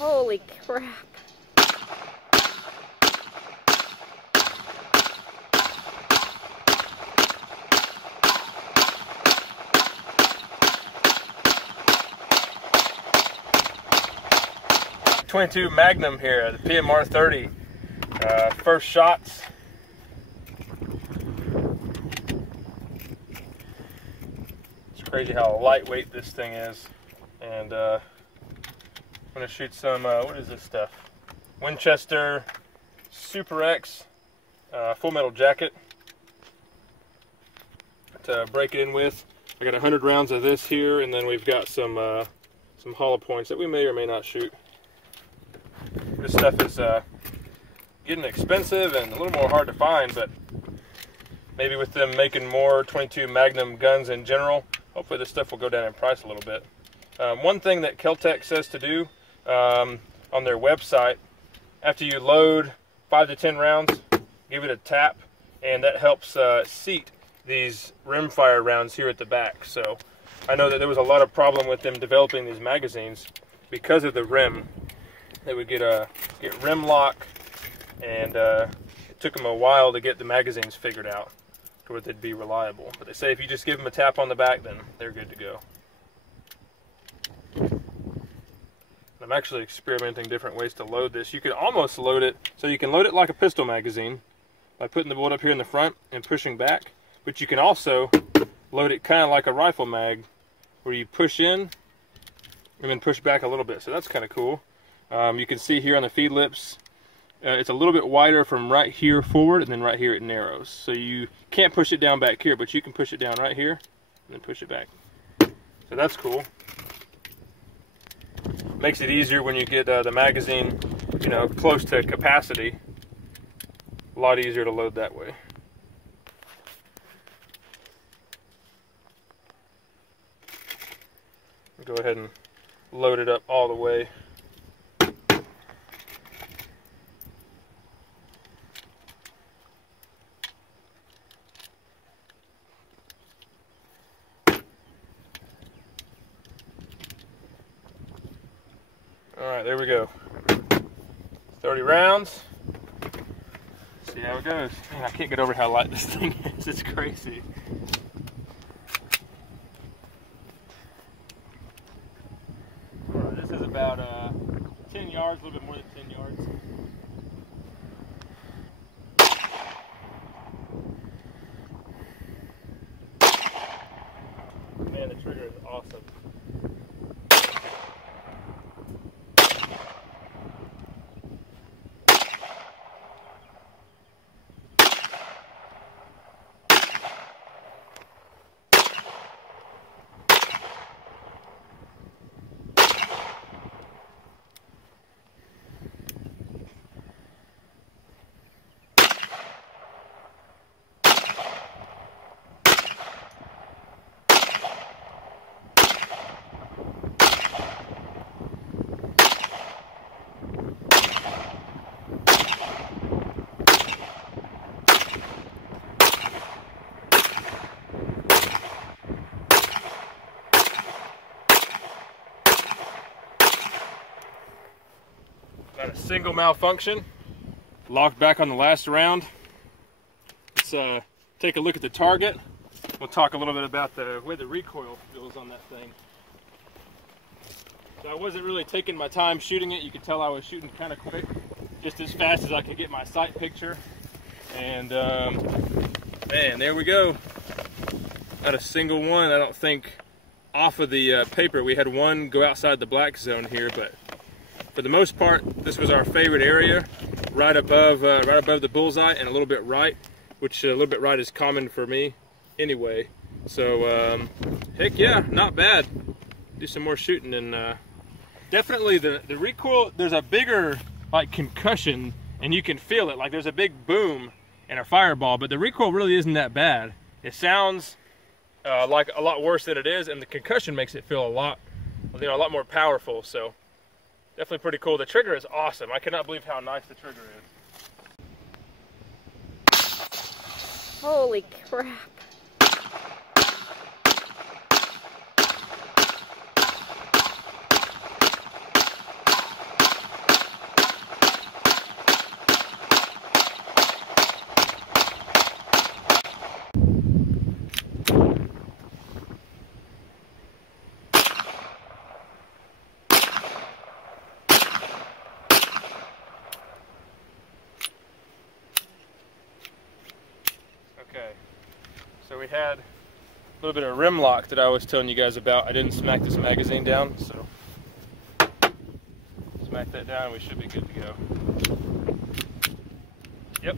Holy crap. .22 Magnum here, the PMR-30. First shots. It's crazy how lightweight this thing is. And I'm going to shoot some, what is this stuff? Winchester Super X full metal jacket to break it in with. I got 100 rounds of this here, and then we've got some hollow points that we may or may not shoot. This stuff is getting expensive and a little more hard to find, but maybe with them making more .22 Magnum guns in general, hopefully this stuff will go down in price a little bit. One thing that Keltec says to do on their website, after you load 5 to 10 rounds, give it a tap, and that helps seat these rimfire rounds here at the back. So I know that there was a lot of problem with them developing these magazines because of the rim. They would get rim lock, and it took them a while to get the magazines figured out to where they'd be reliable. But they say if you just give them a tap on the back, then they're good to go. I'm actually experimenting different ways to load this. You can almost load it, so you can load it like a pistol magazine by putting the bullet up here in the front and pushing back, but you can also load it kind of like a rifle mag, where you push in and then push back a little bit. So that's kind of cool. You can see here on the feed lips, it's a little bit wider from right here forward, and then right here it narrows. So you can't push it down back here, but you can push it down right here and then push it back. So that's cool. Makes it easier when you get the magazine, you know, close to capacity. A lot easier to load that way. Go ahead and load it up all the way. Alright, there we go. 30 rounds. See how it goes. Man, I can't get over how light this thing is. It's crazy. Alright, this is about 10 yards, a little bit more than 10 yards. Man, the trigger is awesome. Got a single malfunction, locked back on the last round. Let's take a look at the target. We'll talk a little bit about the way the recoil feels on that thing. So I wasn't really taking my time shooting it. You could tell I was shooting kind of quick, just as fast as I could get my sight picture. And man, there we go. Not a single one, I don't think, off of the paper. We had one go outside the black zone here, but for the most part, this was our favorite area, right above the bullseye and a little bit right, which a little bit right is common for me anyway. So heck yeah, not bad. Do some more shooting, and definitely the recoil, there's a bigger like concussion, and you can feel it. Like there's a big boom and a fireball, but the recoil really isn't that bad. It sounds like a lot worse than it is, and the concussion makes it feel a lot more powerful. So definitely pretty cool. The trigger is awesome. I cannot believe how nice the trigger is. Holy crap. had a little bit of rim lock that I was telling you guys about. I didn't smack this magazine down, so smack that down and we should be good to go. Yep.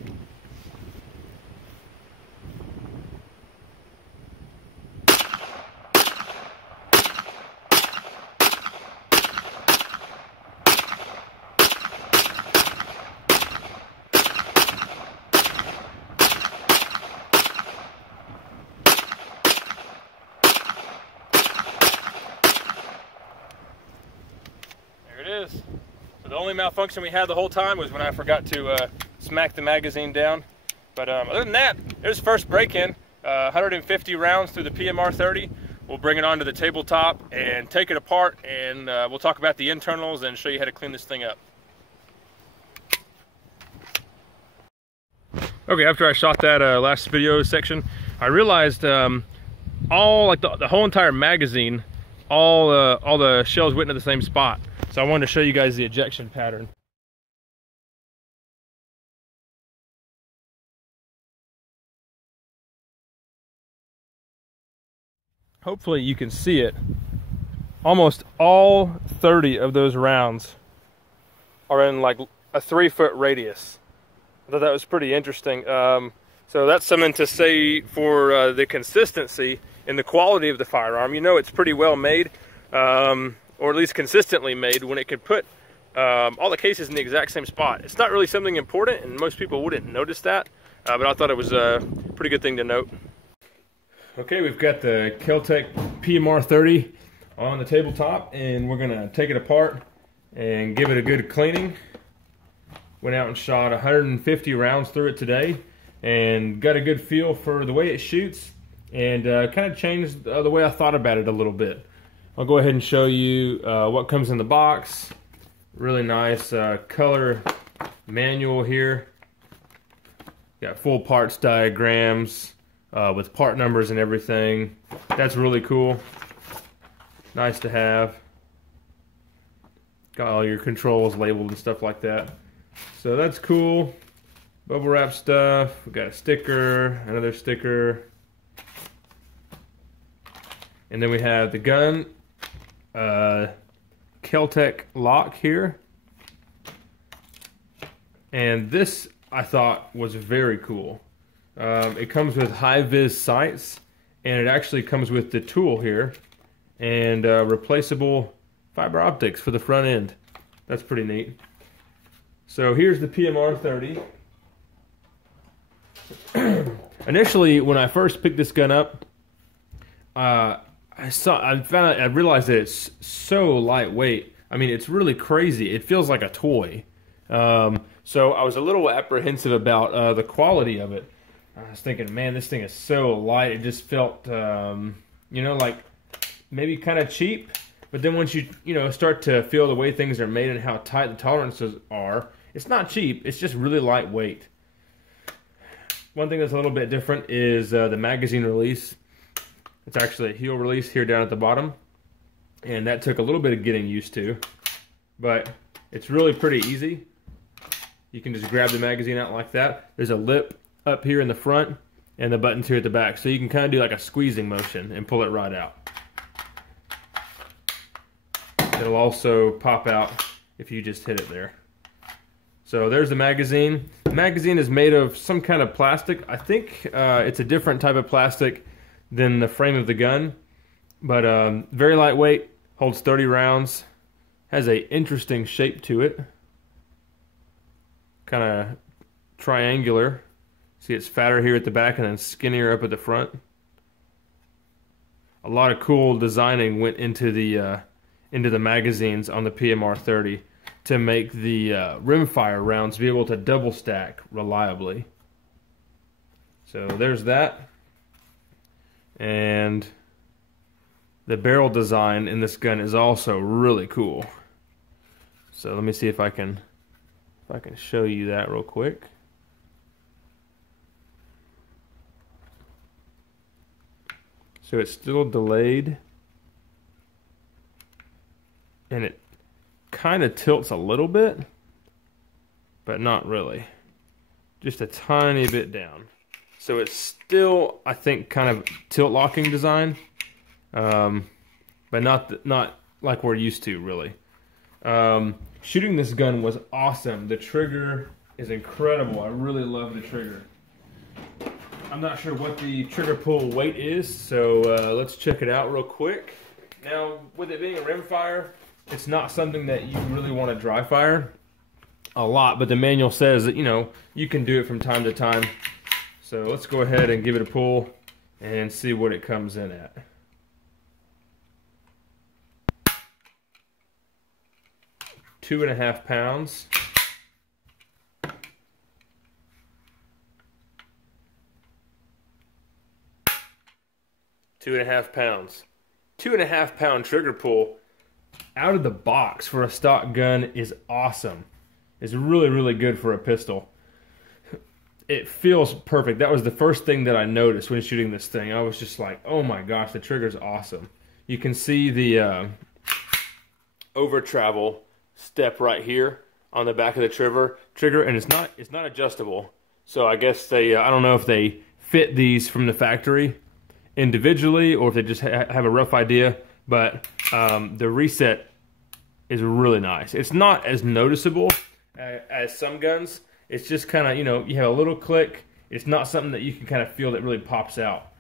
So the only malfunction we had the whole time was when I forgot to smack the magazine down. But other than that, there's the first break-in. 150 rounds through the PMR-30. We'll bring it onto the tabletop and take it apart, and we'll talk about the internals and show you how to clean this thing up. Okay, after I shot that last video section, I realized all like the whole entire magazine, all the shells went into the same spot. So I wanted to show you guys the ejection pattern. Hopefully you can see it. Almost all 30 of those rounds are in like a 3-foot radius. I thought that was pretty interesting. So that's something to say for the consistency and the quality of the firearm. You know, it's pretty well made. Or at least consistently made when it can put all the cases in the exact same spot. It's not really something important, and most people wouldn't notice that, but I thought it was a pretty good thing to note. Okay, we've got the Keltec PMR30 on the tabletop, and we're gonna take it apart and give it a good cleaning. Went out and shot 150 rounds through it today, and got a good feel for the way it shoots, and kind of changed the way I thought about it a little bit. I'll go ahead and show you what comes in the box. Really nice color manual here. Got full parts diagrams with part numbers and everything. That's really cool. Nice to have. Got all your controls labeled and stuff like that. So that's cool. Bubble wrap stuff. We got a sticker, another sticker. And then we have the gun. Keltec lock here, and this I thought was very cool. It comes with high-vis sights, and it actually comes with the tool here and replaceable fiber optics for the front end. That's pretty neat. So here's the PMR-30. Initially, when I first picked this gun up, I realized that it's so lightweight. I mean, it's really crazy. It feels like a toy. So I was a little apprehensive about the quality of it. I was thinking, man, this thing is so light. It just felt, you know, like maybe kind of cheap. But then once you start to feel the way things are made and how tight the tolerances are, it's not cheap. It's just really lightweight. One thing that's a little bit different is the magazine release. It's actually a heel release here down at the bottom, and that took a little bit of getting used to, but it's really pretty easy. You can just grab the magazine out like that. There's a lip up here in the front and the buttons here at the back, so you can kind of do like a squeezing motion and pull it right out. It'll also pop out if you just hit it there. So there's the magazine. The magazine is made of some kind of plastic. I think it's a different type of plastic than the frame of the gun, but very lightweight, holds 30 rounds, has a interesting shape to it, kind of triangular. See, it's fatter here at the back and then skinnier up at the front. A lot of cool designing went into the magazines on the PMR-30 to make the rimfire rounds be able to double stack reliably. So there's that. And the barrel design in this gun is also really cool. So let me see if I can show you that real quick. So it's still delayed, and it kind of tilts a little bit, but not really. Just a tiny bit down. So it's still, I think, kind of tilt locking design, but not like we're used to, really. Shooting this gun was awesome. The trigger is incredible. I really love the trigger. I'm not sure what the trigger pull weight is, so let's check it out real quick. Now, with it being a rimfire, it's not something that you really want to dry fire a lot, but the manual says that, you know, you can do it from time to time. So let's go ahead and give it a pull and see what it comes in at. Two and a half pounds. Two and a half pounds. 2.5 pound trigger pull out of the box for a stock gun is awesome. It's really, really good for a pistol. It feels perfect. That was the first thing that I noticed when shooting this thing. I was just like, oh my gosh, the trigger's awesome. You can see the over travel step right here on the back of the trigger, and it's not adjustable. So I guess they I don't know if they fit these from the factory individually or if they just have a rough idea, but the reset is really nice. It's not as noticeable as some guns. It's just kind of, you know, you have a little click. It's not something that you can kind of feel that really pops out.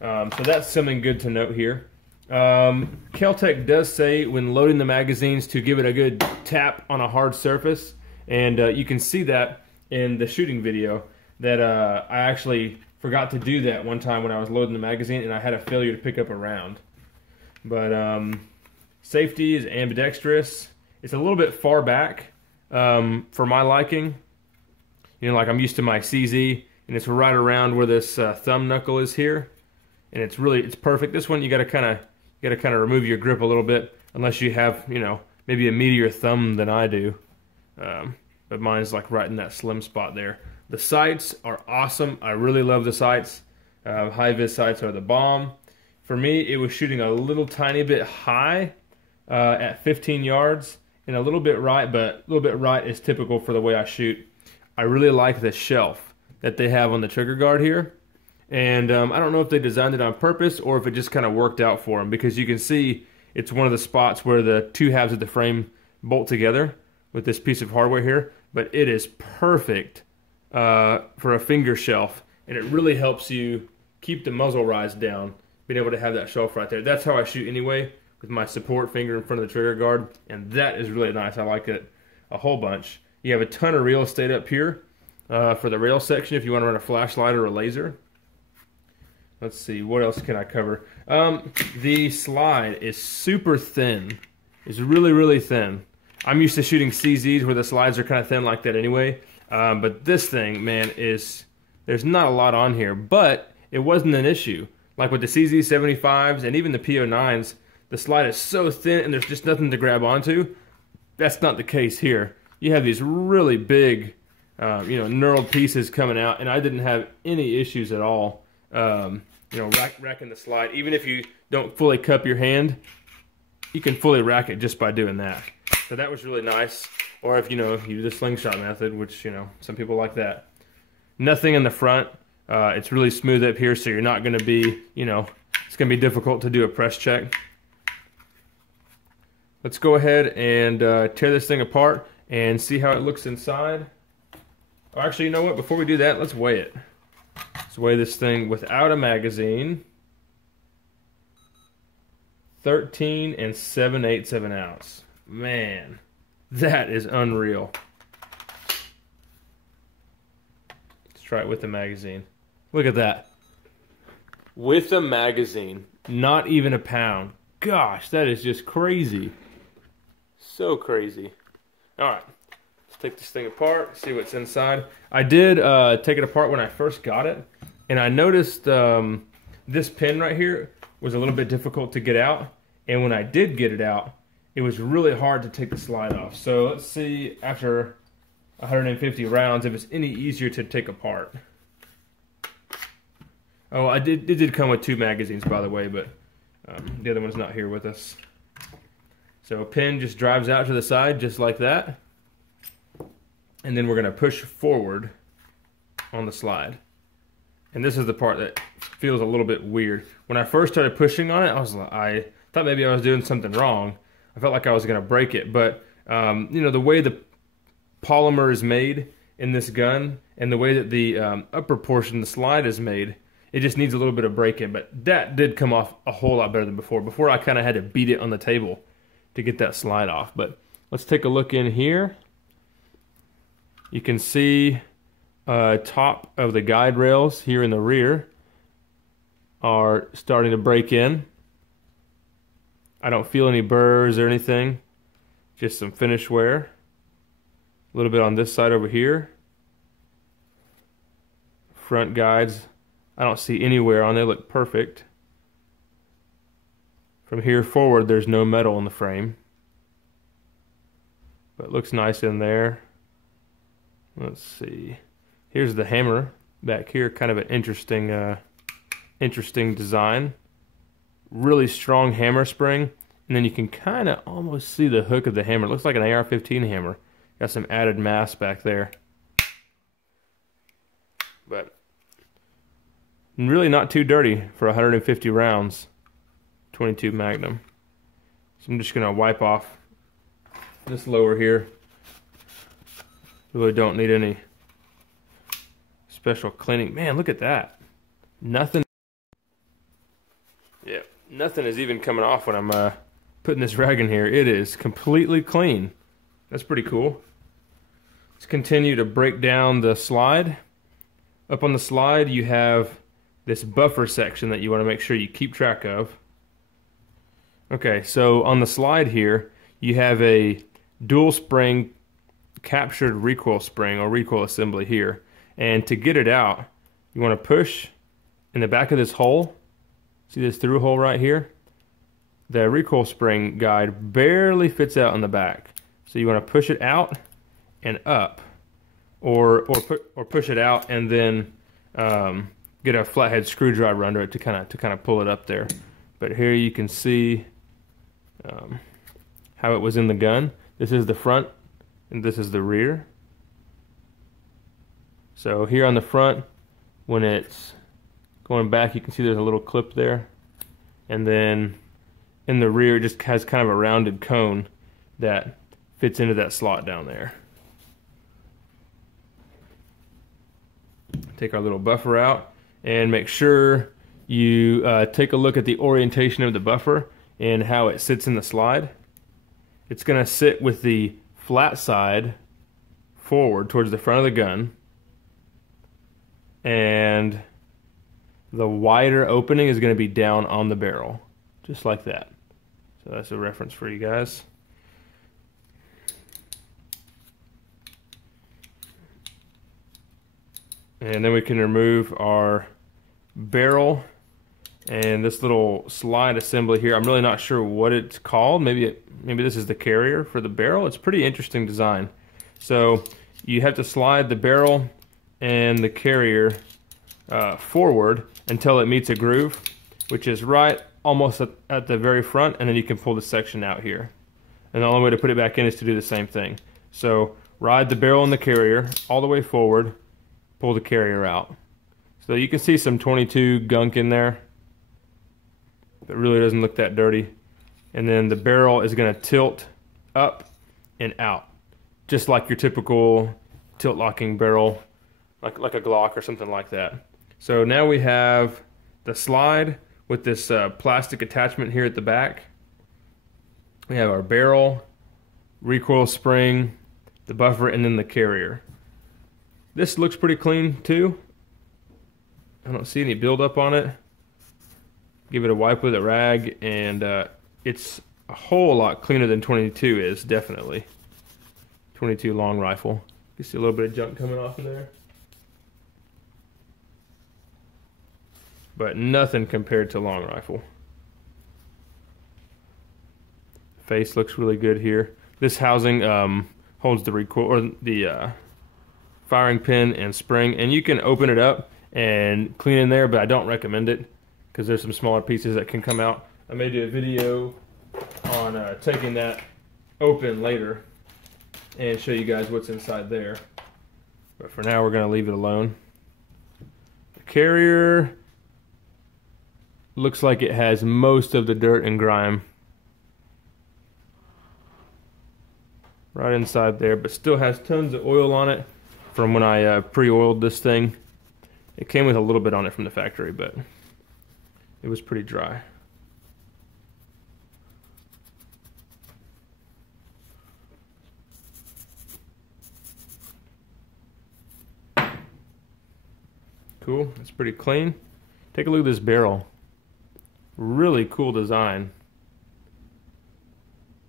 So that's something good to note here. Keltec does say when loading the magazines to give it a good tap on a hard surface, and you can see that in the shooting video that I actually forgot to do that one time when I was loading the magazine and I had a failure to pick up a round. But safety is ambidextrous. It's a little bit far back for my liking. You know, like I'm used to my CZ, and it's right around where this thumb knuckle is here, and it's perfect. This one you gotta kind of remove your grip a little bit, unless you have, you know, maybe a meatier thumb than I do. But mine's like right in that slim spot there. The sights are awesome. I really love the sights. High-vis sights are the bomb. For me, it was shooting a little tiny bit high at 15 yards and a little bit right, but a little bit right is typical for the way I shoot. I really like the shelf that they have on the trigger guard here. And I don't know if they designed it on purpose or if it just kind of worked out for them, because you can see it's one of the spots where the two halves of the frame bolt together with this piece of hardware here. But it is perfect for a finger shelf, and it really helps you keep the muzzle rise down, being able to have that shelf right there. That's how I shoot anyway, with my support finger in front of the trigger guard, and that is really nice. I like it a whole bunch. You have a ton of real estate up here for the rail section if you want to run a flashlight or a laser. Let's see, what else can I cover? The slide is super thin. It's really, really thin. I'm used to shooting CZs where the slides are kind of thin like that anyway. But this thing, man, there's not a lot on here, but it wasn't an issue. Like with the CZ75s and even the PO9s, the slide is so thin and there's just nothing to grab onto. That's not the case here. You have these really big, you know, knurled pieces coming out, and I didn't have any issues at all. You know, racking the slide. Even if you don't fully cup your hand, you can fully rack it just by doing that. So that was really nice. Or if, you know, if you do the slingshot method, which, you know, some people like that. Nothing in the front. It's really smooth up here, so you're not going to be, you know, it's going to be difficult to do a press check. Let's go ahead and tear this thing apart and see how it looks inside. Oh, actually, you know what? Before we do that, let's weigh it. Let's weigh this thing without a magazine. 13 7/8 of an ounce. Man, that is unreal. Let's try it with the magazine. Look at that. With a magazine, not even a pound. Gosh, that is just crazy. So crazy. Alright, let's take this thing apart, see what's inside. I did take it apart when I first got it, and I noticed this pin right here was a little bit difficult to get out, and when I did get it out, it was really hard to take the slide off. So let's see after 150 rounds if it's any easier to take apart. Oh, it did come with 2 magazines, by the way, but the other one's not here with us. So a pin just drives out to the side just like that. And then we're going to push forward on the slide. And this is the part that feels a little bit weird. When I first started pushing on it, I thought maybe I was doing something wrong. I felt like I was going to break it, but you know, the way the polymer is made in this gun and the way that the upper portion, the slide, is made, it just needs a little bit of break-in. But that did come off a whole lot better than before. Before I kind of had to beat it on the table to get that slide off. But let's take a look in here. You can see top of the guide rails here in the rear are starting to break in. I don't feel any burrs or anything, just some finish wear. A little bit on this side over here. Front guides, I don't see any wear on. They look perfect. From here forward, there's no metal in the frame, but it looks nice in there. Let's see. Here's the hammer back here, kind of an interesting design. Really strong hammer spring, and then you can kind of almost see the hook of the hammer. It looks like an AR-15 hammer. Got some added mass back there, but really not too dirty for 150 rounds, 22 Magnum. So I'm just gonna wipe off this lower here. Really don't need any special cleaning. Man, look at that. Nothing. Yeah, nothing is even coming off when I'm putting this rag in here. It is completely clean. That's pretty cool. Let's continue to break down the slide. Up on the slide, you have this buffer section that you want to make sure you keep track of. Okay, so on the slide here, you have a dual spring captured recoil spring or recoil assembly here. And to get it out, you want to push in the back of this hole. See this through hole right here? The recoil spring guide barely fits out in the back. So you want to push it out and up, or push it out and then get a flathead screwdriver under it to kind of pull it up there. But here you can see how it was in the gun. This is the front and this is the rear. So here on the front, when it's going back, you can see there's a little clip there, and then in the rear it just has kind of a rounded cone that fits into that slot down there. Take our little buffer out and make sure you take a look at the orientation of the buffer and how it sits in the slide. It's going to sit with the flat side forward towards the front of the gun, and the wider opening is going to be down on the barrel, just like that. So that's a reference for you guys. And then we can remove our barrel and this little slide assembly here. I'm really not sure what it's called. Maybe this is the carrier for the barrel. It's a pretty interesting design. So you have to slide the barrel and the carrier forward until it meets a groove, which is right almost at the very front, and then you can pull the section out here. And the only way to put it back in is to do the same thing. So ride the barrel and the carrier all the way forward, pull the carrier out. So you can see some 22 gunk in there. It really doesn't look that dirty. And then the barrel is going to tilt up and out, just like your typical tilt locking barrel, like a Glock or something like that. So now we have the slide with this plastic attachment here at the back. We have our barrel, recoil spring, the buffer, and then the carrier. This looks pretty clean too. I don't see any buildup on it. Give it a wipe with a rag, and it's a whole lot cleaner than 22 is, definitely. 22 long rifle. You see a little bit of junk coming off of there. But nothing compared to long rifle. Face looks really good here. This housing holds the recoil, or the firing pin and spring, and you can open it up and clean in there, but I don't recommend it because there's some smaller pieces that can come out. I may do a video on taking that open later and show you guys what's inside there. But for now, we're going to leave it alone. The carrier looks like it has most of the dirt and grime right inside there, but still has tons of oil on it from when I pre-oiled this thing. It came with a little bit on it from the factory, but it was pretty dry. Cool, it's pretty clean. Take a look at this barrel. Really cool design.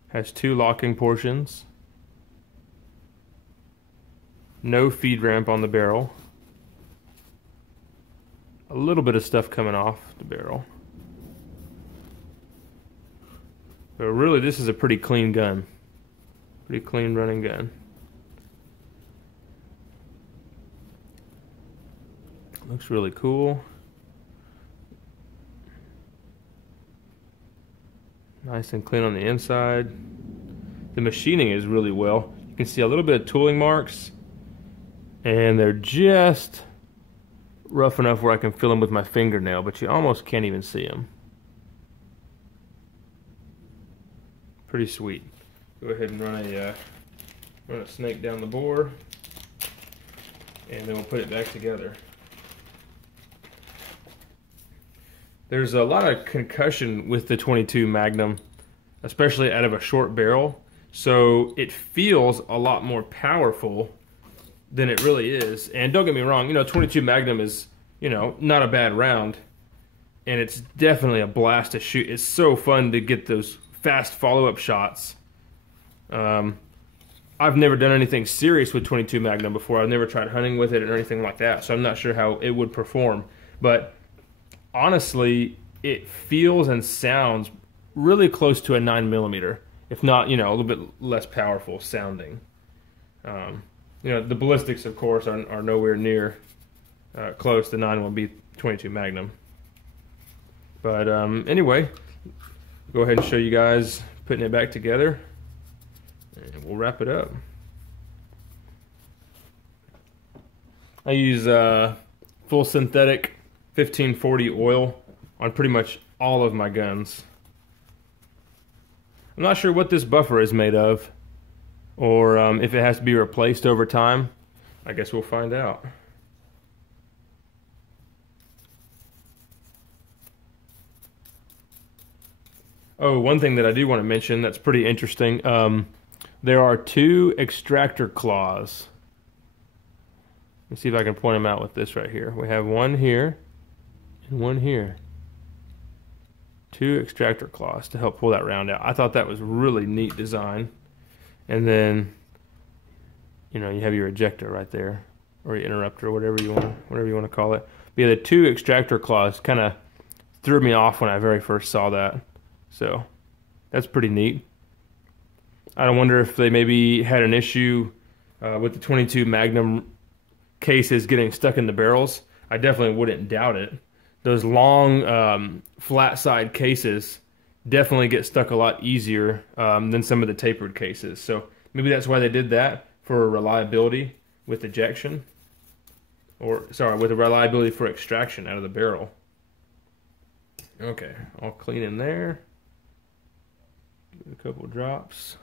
Has two locking portions. No feed ramp on the barrel. A little bit of stuff coming off the barrel. But really, this is a pretty clean gun. Pretty clean running gun. Looks really cool. Nice and clean on the inside. The machining is really well. You can see a little bit of tooling marks, and they're just rough enough where I can feel them with my fingernail, but you almost can't even see them. Pretty sweet. Go ahead and run a snake down the bore, and then we'll put it back together. There's a lot of concussion with the 22 Magnum, especially out of a short barrel, so it feels a lot more powerful than it really is. And don't get me wrong, 22 Magnum is, not a bad round, and it's definitely a blast to shoot. It's so fun to get those fast follow-up shots. I've never done anything serious with 22 Magnum before. I've never tried hunting with it or anything like that, so I'm not sure how it would perform. But honestly, it feels and sounds really close to a 9mm, if not, a little bit less powerful sounding. The ballistics, of course, are nowhere near close. The 9 will be 22 Magnum. But anyway, go ahead and show you guys putting it back together, and we'll wrap it up. I use full synthetic 1540 oil on pretty much all of my guns. I'm not sure what this buffer is made of, or if it has to be replaced over time. I guess we'll find out. Oh, one thing that I do want to mention that's pretty interesting, there are 2 Extractor Claws. Let's see if I can point them out with this right here. We have one here and one here. 2 Extractor Claws to help pull that round out. I thought that was really neat design. And then, you have your ejector right there, or your interrupter, whatever you want to call it. But yeah, the 2 Extractor Claws kind of threw me off when I very first saw that. So that's pretty neat. I wonder if they maybe had an issue with the 22 Magnum cases getting stuck in the barrels. I definitely wouldn't doubt it. Those long flat side cases definitely get stuck a lot easier than some of the tapered cases. So maybe that's why they did that, for reliability with ejection, or sorry, with the reliability for extraction out of the barrel. Okay, all clean in there. Give it a couple drops.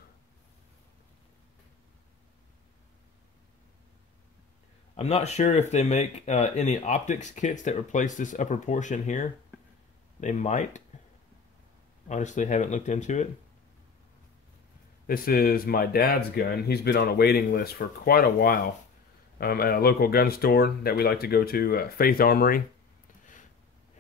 I'm not sure if they make any optics kits that replace this upper portion here. They might. Honestly, haven't looked into it. This is my dad's gun. He's been on a waiting list for quite a while at a local gun store that we like to go to, Faith Armory.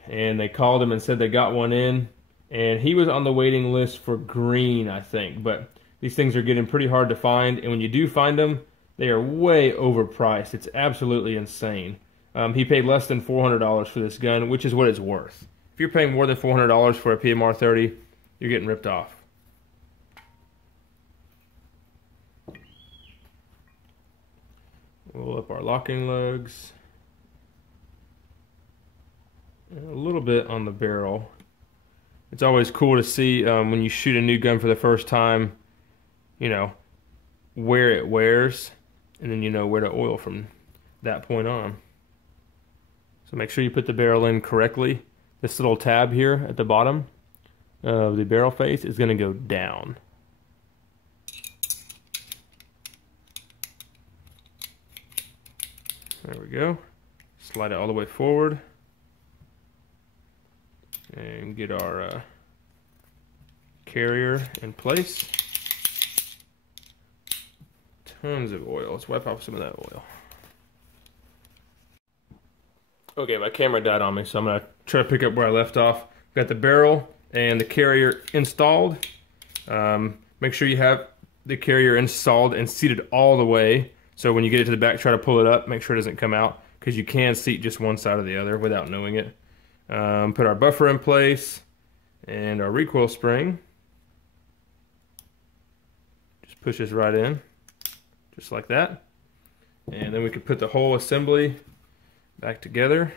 And they called him and said they got one in. And he was on the waiting list for green, I think. But these things are getting pretty hard to find. And when you do find them, they are way overpriced. It's absolutely insane. He paid less than $400 for this gun, which is what it's worth. If you're paying more than $400 for a PMR-30, you're getting ripped off. Roll up our locking lugs. And a little bit on the barrel. It's always cool to see when you shoot a new gun for the first time, where it wears, and then you know where to oil from that point on. So make sure you put the barrel in correctly. This little tab here at the bottom of the barrel face is going to go down. There we go. Slide it all the way forward. And get our carrier in place. Tons of oil. Let's wipe off some of that oil. Okay, my camera died on me, so I'm going to try to pick up where I left off. Got the barrel and the carrier installed. Make sure you have the carrier installed and seated all the way. So when you get it to the back, try to pull it up. Make sure it doesn't come out, because you can seat just one side or the other without knowing it. Put our buffer in place and our recoil spring. Just push this right in, just like that. And then we can put the whole assembly back together.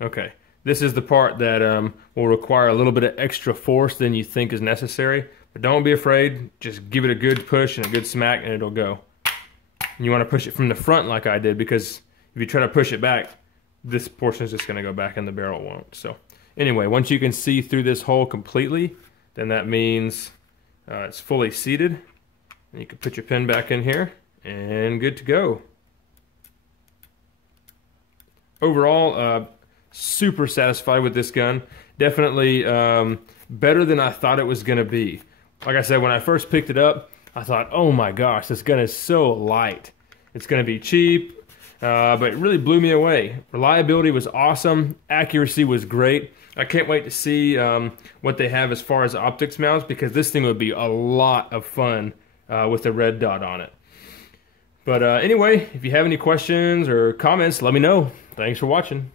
Okay, this is the part that will require a little bit of extra force than you think is necessary, but don't be afraid. Just give it a good push and a good smack and it'll go. And you want to push it from the front like I did, because if you try to push it back, this portion is just going to go back and the barrel won't. So anyway, once you can see through this hole completely, then that means it's fully seated. And you can put your pin back in here and good to go. Overall, super satisfied with this gun. Definitely better than I thought it was going to be. Like I said, when I first picked it up, I thought, oh my gosh, this gun is so light. It's going to be cheap, but it really blew me away. Reliability was awesome. Accuracy was great. I can't wait to see what they have as far as optics mounts, because this thing would be a lot of fun with the red dot on it. But anyway, if you have any questions or comments, let me know. Thanks for watching.